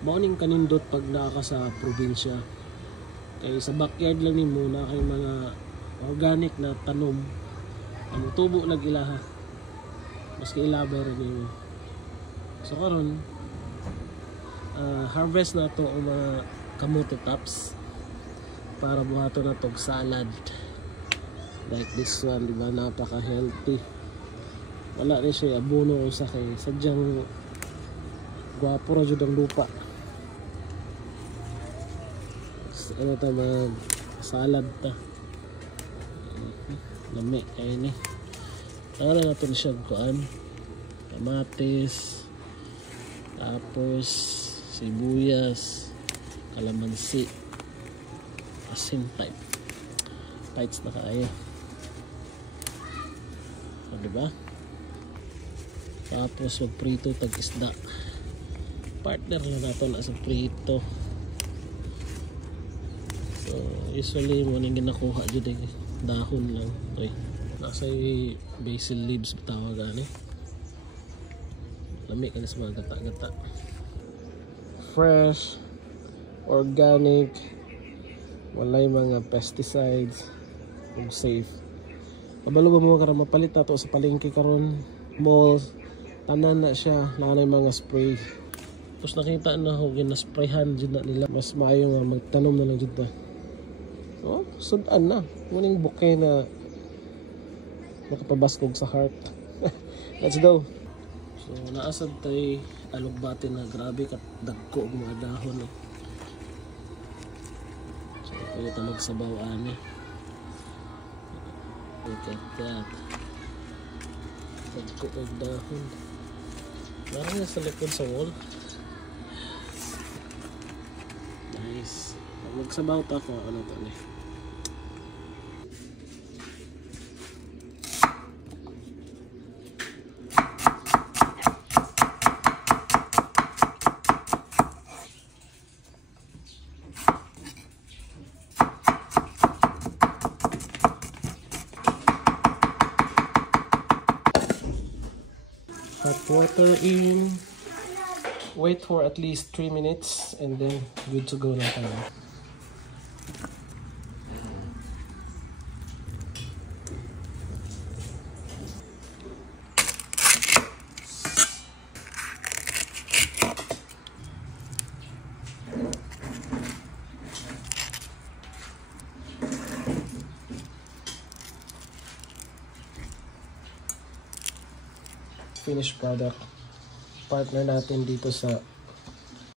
Morning kanindot pag naka sa probinsya. Kay sa backyard lang ni muna kay mga organic na tanom. Ang tubo lag ilaha. Maski ilaber ni. So karon harvest na to ang mga kamote tops para buhaton na tog salad. Like this one, di ba? Napaka-healthy. Wala rin siya abono o sa kay sadyang gwapo ra jud ang lupa. Ano ta mag salad ta. Lami kay ni. Ara na to siya kuan. Kamatis. Tapos sibuyas, kalamansi, asin type. Tights na kaya. O, diba? Tapos magprito tag isda. Partner na nato na sa prito. So usually mo nang ginakuha jud dahon lang. Oy, nasa basil leaves tawag ani. Lami ka na sa mga gata-gata. Fresh, organic, walay mga pesticides, ug safe. Kabalo ba mo karon mapalit ato sa palengke karon, malls, tanan na siya, nanay mga spray. Tapos nakita na ho gina-sprayhan jud na nila. Mas maayo nga magtanom na lang jud ta. So, sudan na. Muning bouquet na nakapabaskog sa heart. Let's go. So naasad tay alugbati na grabe kat dagko og mga dahon. So pwede ta magsabaw ani. Look at that. Dagko og dahon. Marami sa likod sa wall. Nice. Magsabaw ta ko ano to ni. Hot water in. Wait for at least 3 minutes and then good to go na tayo. Finished product. Partner natin dito sa